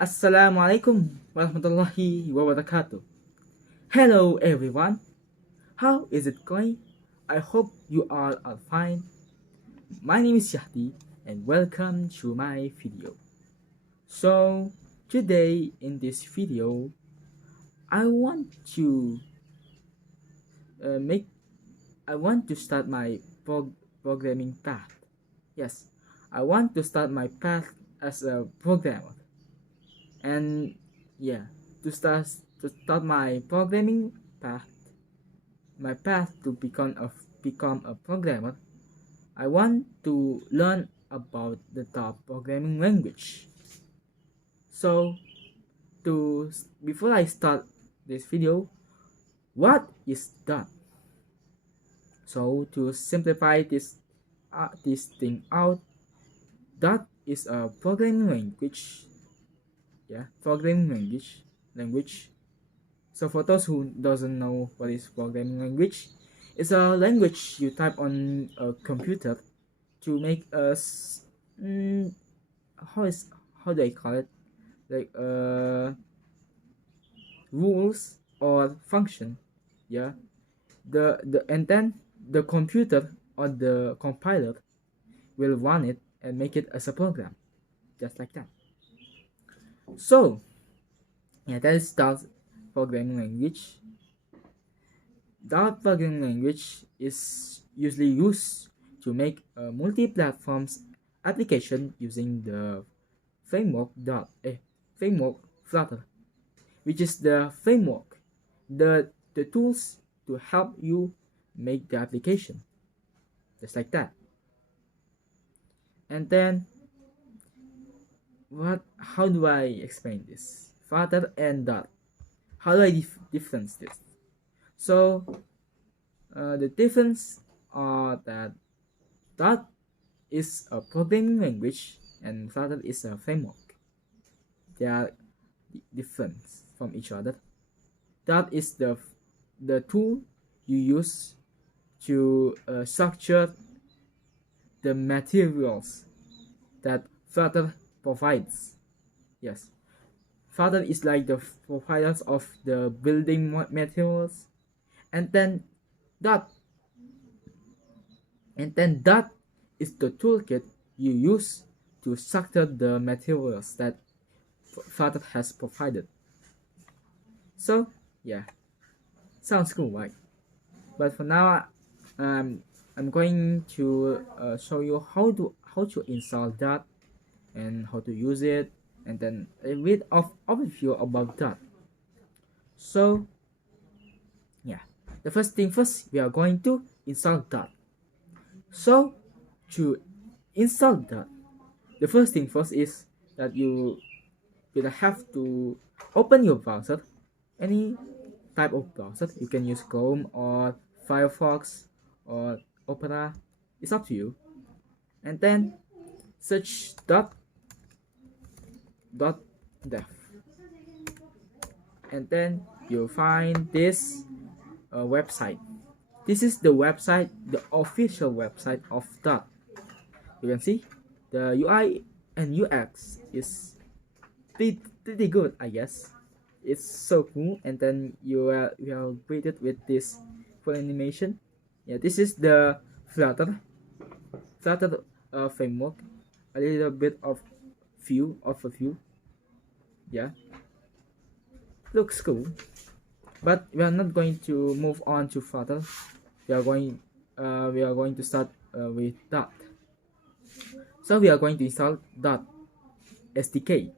Assalamualaikum warahmatullahi wabarakatuh. Hello everyone. How is it going? I hope you all are fine. My name is Yahdi and welcome to my video. So today in this video, I want to make I want to start my programming path. Yes, I want to start my path as a programmer. And yeah, to start my programming path, to become a programmer, I want to learn about the top programming language. So before I start this video, what is Dart? So to simplify this thing out, Dart is a programming language. Yeah, programming language. So for those who doesn't know what is programming language, it's a language you type on a computer to make us how do I call it, like rules or function. Yeah, and then the computer or the compiler will run it and make it as a program, just like that. So yeah, that is Dart programming language. Dart programming language is usually used to make a multi-platforms application using the framework Flutter, which is the framework, the tools to help you make the application, just like that. And then how do I explain this? Flutter and Dart. How do I difference this? So the difference are that Dart is a programming language and Flutter is a framework. They are different from each other. Dart is the tool you use to structure the materials that Flutter provides. Yes, Flutter is like the providers of the building materials, and then Dart is the toolkit you use to structure the materials that Flutter has provided. So yeah, sounds cool, right? But for now, I'm going to show you how to install Dart and how to use it, and then a bit of overview about Dart. So yeah, the first thing first, we are going to install Dart. So to install Dart, the first thing first is that you will have to open your browser, any type of browser. You can use Chrome or Firefox or Opera, it's up to you. And then search .dev, and then you'll find this website. This is the website, the official website of Dart. You can see the UI and UX is pretty good, I guess. It's so cool, and then you are greeted with this full animation. Yeah, this is the Flutter framework. A little bit of a view. Yeah, looks cool. But we are not going to move on to Flutter. We are going to start with Dart. So we are going to install Dart SDK.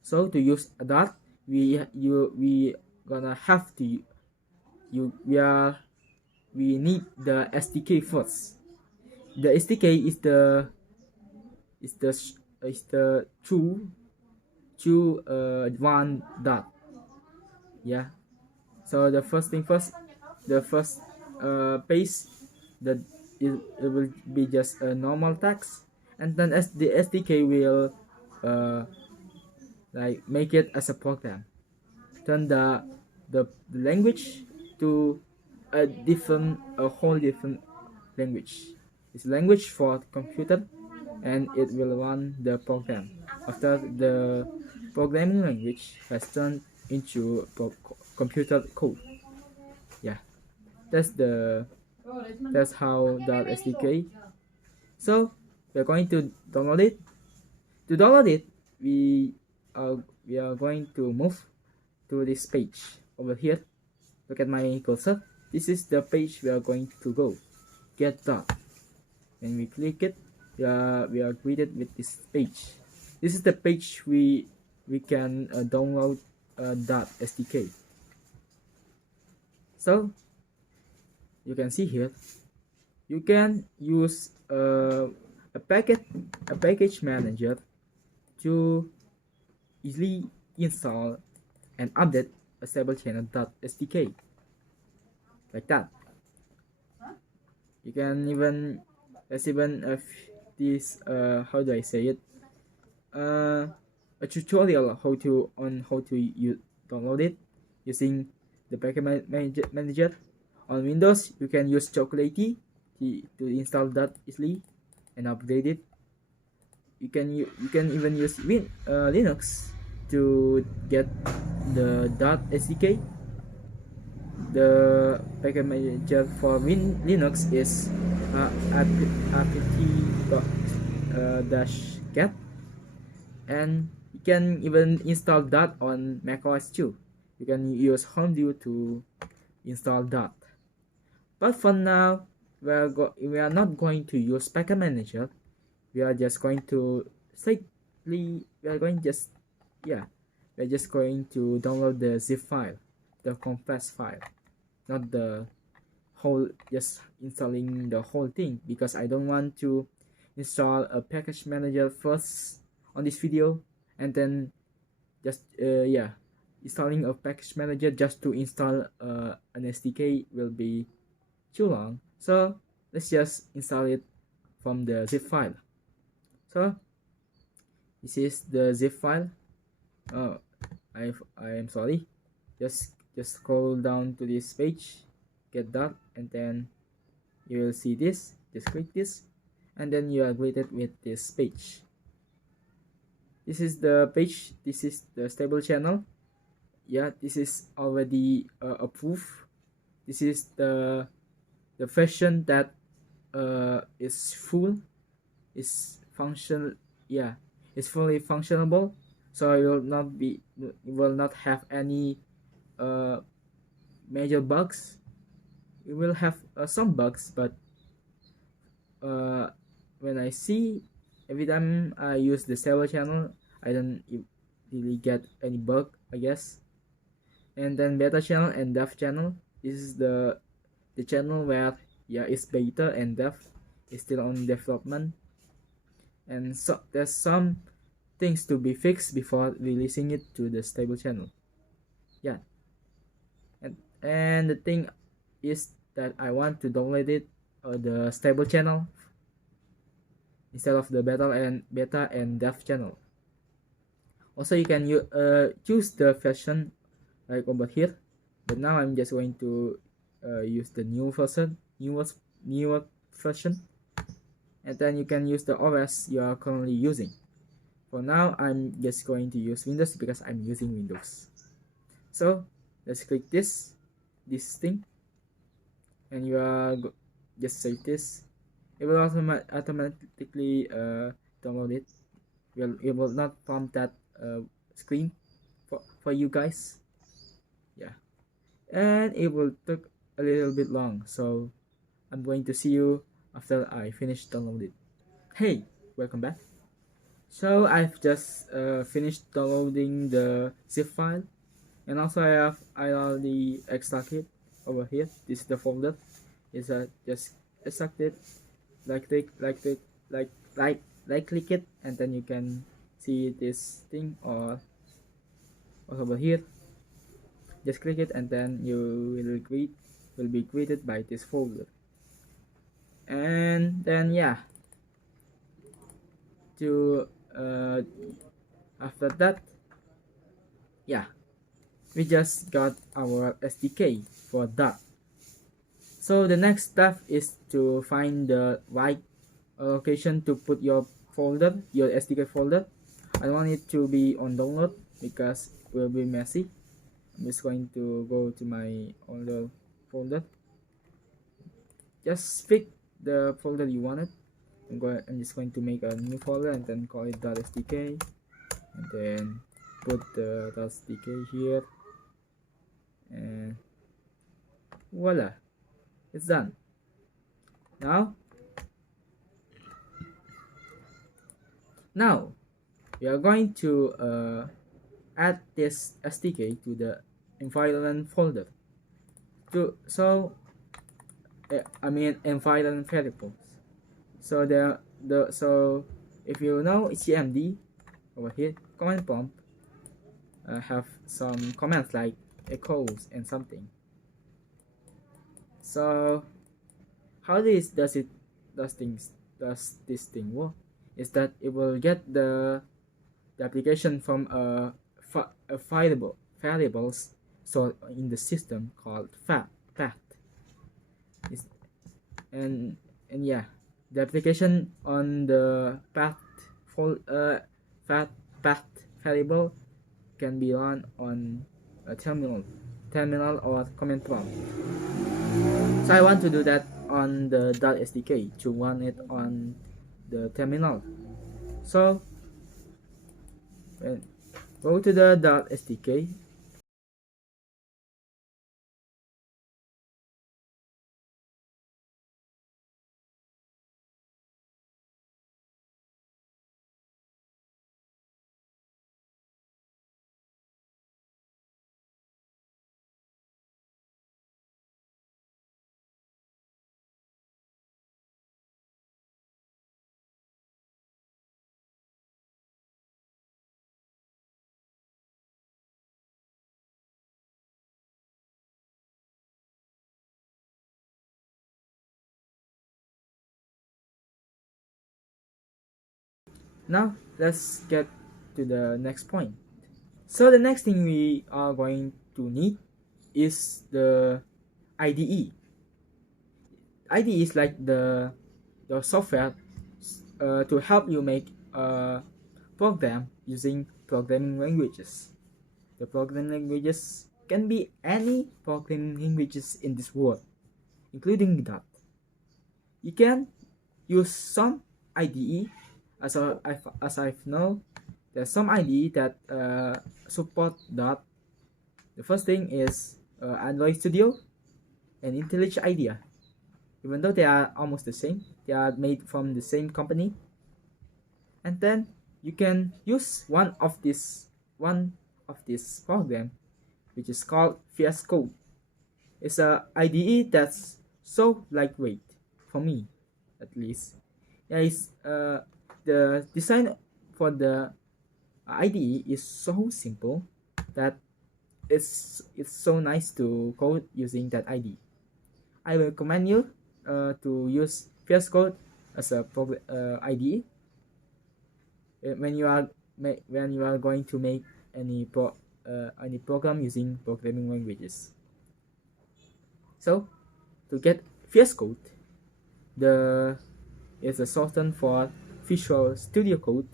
So to use Dart, we gonna have to we need the SDK first. The SDK is the true one Dart. Yeah. So the first thing first, the first page, that it will be just a normal text, and then as the SDK will like make it as a program, turn the language to a whole different language. It's language for computer, and it will run the program after the programming language has turned into computer code. Yeah, that's how the SDK. So we're going to download it. To download it, we are going to move to this page over here. Look at my cursor. This is the page we are going to go. Get dot. When we click it, we are greeted with this page. This is the page we can download dot SDK. So you can see here, you can use a package manager to easily install and update a stable channel SDK like that. You can even this how do I say it, a tutorial how to download it using the package manager. On Windows, you can use Chocolatey to install that easily and upgrade it. You can even use Linux to get the .SDK. The package manager for Linux is apt-get, and you can even install that on macOS too. You can use Homebrew to install that. But for now, we are not going to use package manager. We are just going to we're just going to download the zip file, the compressed file, not the whole, just installing the whole thing, because I don't want to install a package manager first on this video and then just installing a package manager just to install an SDK will be too long. So let's just install it from the zip file. So this is the zip file. I am sorry, just scroll down to this page, get that, and then you will see this. Just click this, and then you are greeted with this page. This is the page. This is the stable channel. Yeah, this is already approved. This is the version that is is functional. Yeah, it's fully functionable, so it will not have any major bugs. It will have some bugs, but when I see every time I use the stable channel, I don't really get any bug, I guess. And then beta channel and dev channel. This is the channel where it's beta and dev is still on development, and so there's some things to be fixed before releasing it to the stable channel. Yeah, and the thing is that I want to download it the stable channel instead of the beta and dev channel. Also, you can choose the version like over here, but now I'm just going to use the newer version, and then you can use the OS you are currently using. For now, I'm just going to use Windows because I'm using Windows. So let's click this thing, and you are just save this. It will automatically download it. It will not prompt that screen for you guys. Yeah, and it will take a little bit long, so I'm going to see you after I finish downloading. Hey, welcome back. So I've just finished downloading the zip file, and also I already extracted over here. This is the folder. It's just extracted, click it, and then you can see this thing, or over here. Just click it, and then you will be greeted by this folder. And then after that, we just got our SDK for that. So the next step is to find the right location to put your SDK folder. I want it to be on download, because it will be messy. I'm just going to go to my older folder. Just pick the folder you wanted. I'm just going to make a new folder and then call it .sdk, and then put the .sdk here, and voila, it's done. Now we are going to add this SDK to the environment folder. Environment variables. So if you know CMD over here, command prompt have some commands like echoes and something. So how does this thing work? Is that it will get the application from a variables stored in the system called path. And yeah, the application on the path variable can be run on a terminal or command prompt. So I want to do that on the .sdk to run it on the terminal. So go to the .sdk. Now let's get to the next point. So the next thing we are going to need is the IDE. IDE is like the software to help you make a program using programming languages. The programming languages can be any programming languages in this world, including Dot. You can use some IDE, as I know. There's some IDE that support Dot. The first thing is Android Studio and IntelliJ IDEA. Even though they are almost the same, they are made from the same company. And then you can use one of this program, which is called VS Code. It's a IDE that's so lightweight for me, at least. Yeah, the design for the IDE is so simple that it's so nice to code using that IDE. I will recommend you to use VS Code as a IDE when you are going to make any program using programming languages. So to get VS Code, it's a shorten for Visual Studio Code.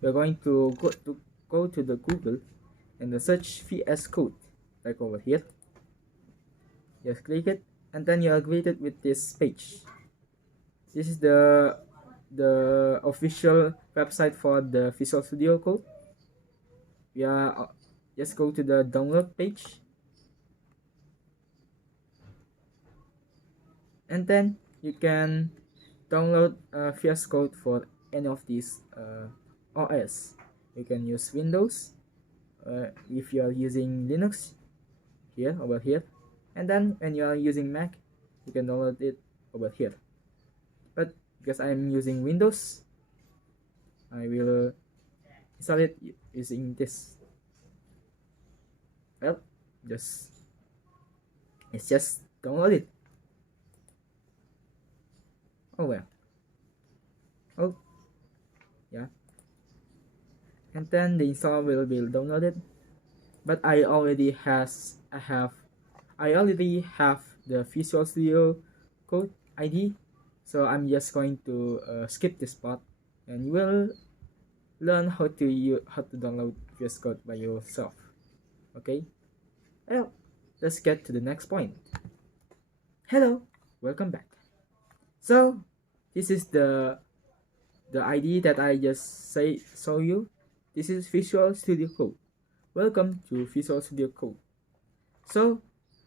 We're going to go to the Google and search VS Code, like over here. Just click it, and then you are greeted with this page. This is the official website for the Visual Studio Code. Just go to the download page, and then you can download VS Code for any of these OS. You can use Windows if you are using Linux over here, and then when you are using Mac, you can download it over here. But because I'm using Windows, I will install it using this. Well, it's just download it. Oh well. Oh yeah. And then the install will be downloaded. But I already have the Visual Studio Code ID, so I'm just going to skip this part, and you will learn how to download VS Code by yourself. Okay. Well, let's get to the next point. Hello, welcome back. So this is the ID that I just show you. This is Visual Studio Code. Welcome to Visual Studio Code. So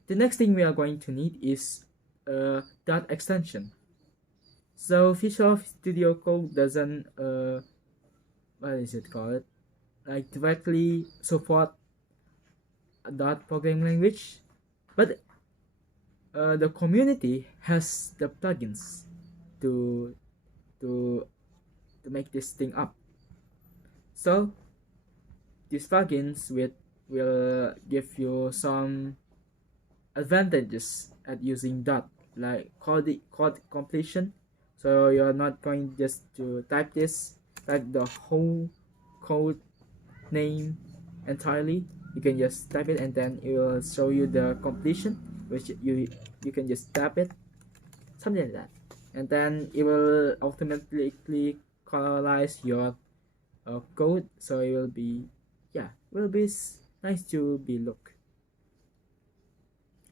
the next thing we are going to need is a dot extension. So Visual Studio Code doesn't what is it called, like directly support a dot programming language, but the community has the plugins to to make this thing up. So these plugins will give you some advantages at using dot, like code completion. So you're not going just to type the whole code name entirely. You can just type it and then it will show you the completion, which you can just tap it, something like that, and then it will automatically colorize your code, so it will be, yeah, nice to be look.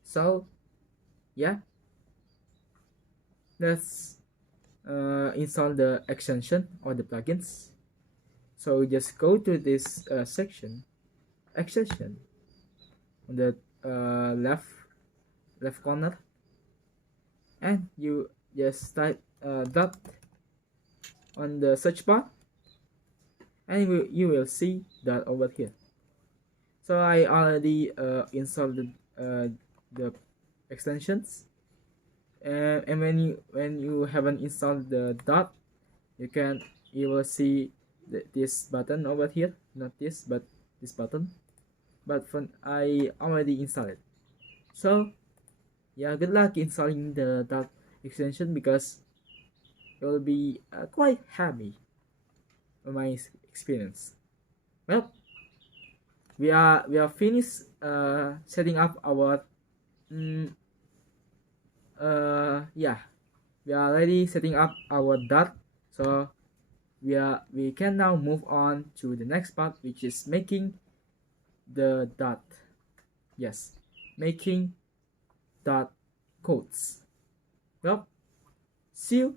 So yeah, let's install the extension or the plugins. So just go to this section, extension, on the left corner, and you just type dot on the search bar, and you will see that over here. So I already installed the extensions, and when you haven't installed the dot, you will see this button over here, not this but this button, but I already installed it. So yeah, good luck installing the dot extension, because it will be quite heavy in my experience. Well, we are finished setting up our yeah, we are already setting up our dot. So we can now move on to the next part, which is making the dot. Yes, making dot codes. Well, see you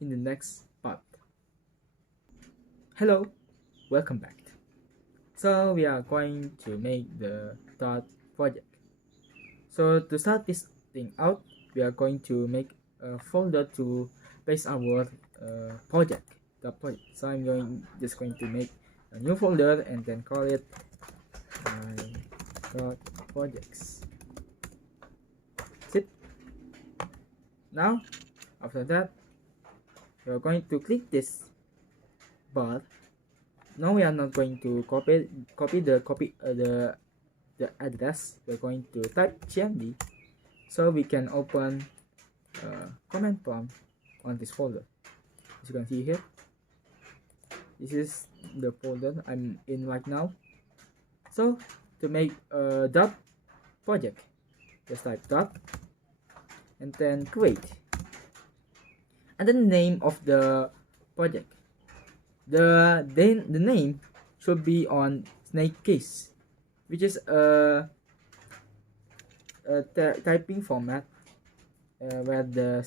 in the next part. Hello, welcome back. So we are going to make the dot project. So to start this thing out, we are going to make a folder to place our project, the project. So I'm just going to make a new folder and then call it dot projects. That's it. Now after that, we are going to click this bar. Now we are not going to copy the address. We're going to type cmd, so we can open command prompt on this folder. As you can see here, this is the folder I'm in right now. So to make a dot project, just type dot and then create, and then the name of the project. The name should be on snake case, which is a typing format where the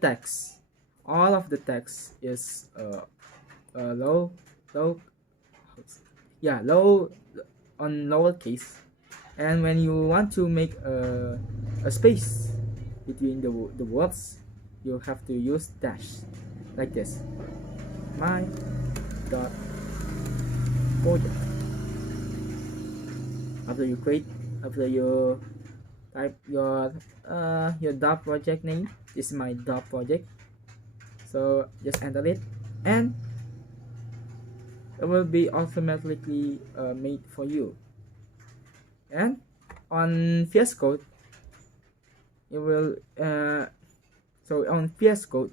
text, all of the text is low on lowercase, and when you want to make a space between the words, you have to use dash, like this. My dot project. After you type your dot project name, this is my dot project. So just enter it, and it will be automatically made for you. And on VS Code, it will so on VS Code,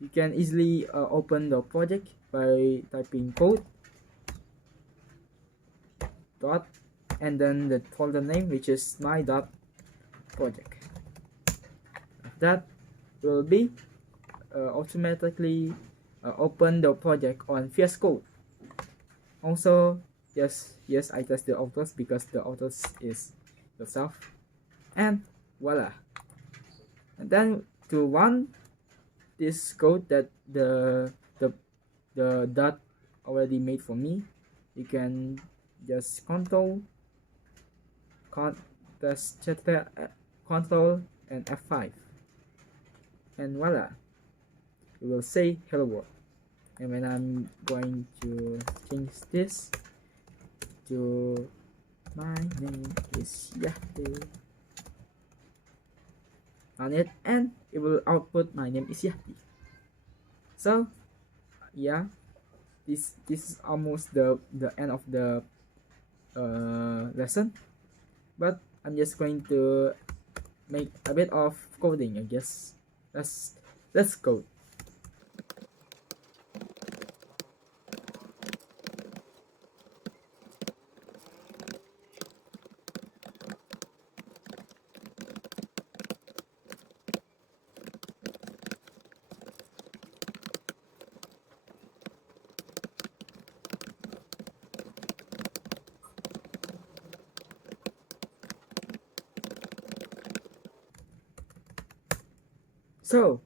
you can easily open the project by typing code dot and then the folder name, which is my dot project. That will be automatically open the project on VS Code. Also, yes, I test the autos because the autos is yourself, and voila. And then to run this code that the dot already made for me, you can just control and F5, and voila, it will say hello world. And when I'm going to change this to my name is Yahoo on it, and it will output my name is Yahoo. So yeah, this is almost the end of the lesson, but I'm just going to make a bit of coding, I guess. Let's code. So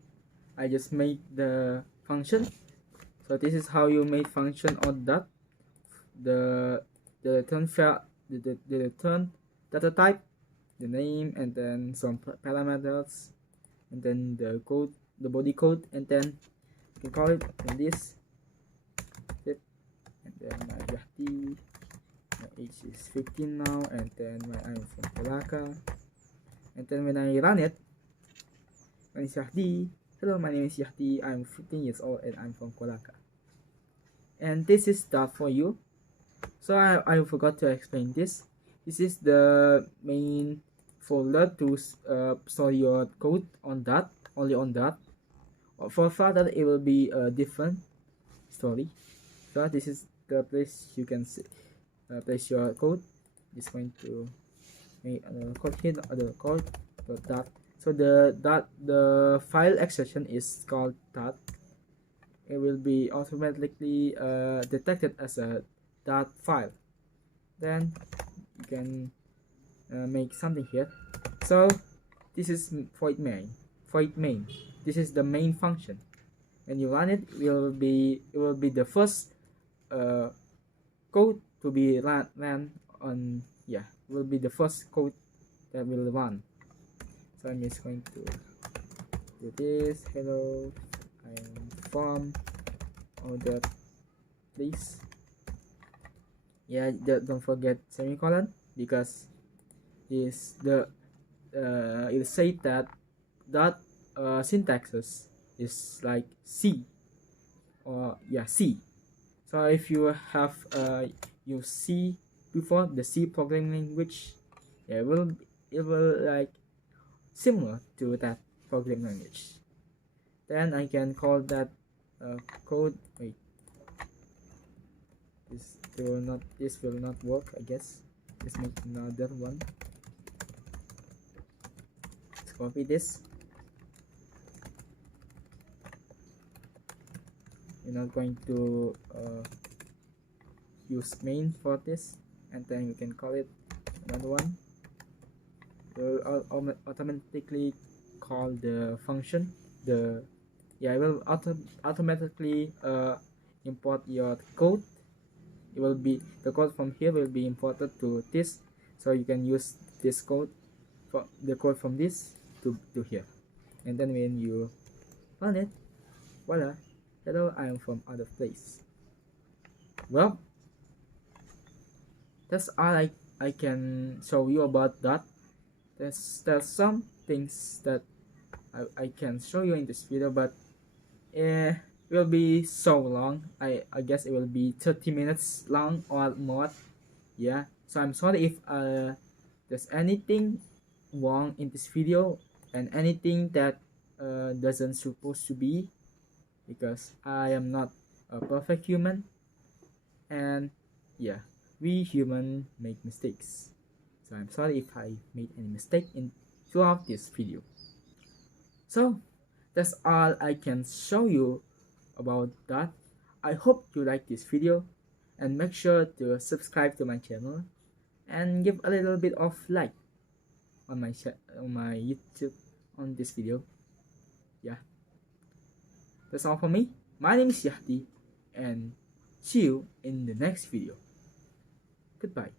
I just made the function. So this is how you make function on that. The return file, the return data type, the name, and then some parameters, and then the code, the body code, and then you can call it in this. And then my Yahdi, my age is 15 now, and then I'm from Polaka. And then when I run it, my name is Yahdi. Hello, my name is Yahdi. I'm 15 years old and I'm from Kolaka. And this is that for you. So I forgot to explain this. This is the main folder to store your code on that, only on that. For further, it will be a different story. So this is the place you can place your code. Just going to make a code here, the code dot. So the file extension is called dot. It will be automatically detected as a dot file. Then you can make something here. So this is void main. This is the main function. When you run it, it will be the first code to be ran on. Yeah, will be the first code that will run. So I'm just going to do this. Hello, I'm from other place. Yeah, don't forget semicolon, because is the it say that syntaxes is like C, or yeah, C. So if you have use C before, the C programming language, yeah, it will like similar to that programming language. Then I can call that code. Wait, this will not work, I guess. Let's make another one. Let's copy this. We're not going to use main for this, and then you can call it another one. It will automatically call the function. It will automatically import your code. It will be the code from here will be imported to this, so you can use this code for the code from this to here. And then when you run it, voila, hello, I am from other place. Well, that's all I can show you about that. There's some things that I can show you in this video, but it will be so long. I guess it will be 30 minutes long or more. Yeah, so I'm sorry if there's anything wrong in this video and anything that doesn't supposed to be, because I am not a perfect human, and yeah, we human make mistakes. So I'm sorry if I made any mistake in throughout this video. So that's all I can show you about that. I hope you like this video, and make sure to subscribe to my channel and give a little bit of like on my YouTube on this video. Yeah, that's all for me. My name is Yahdi, and see you in the next video. Goodbye.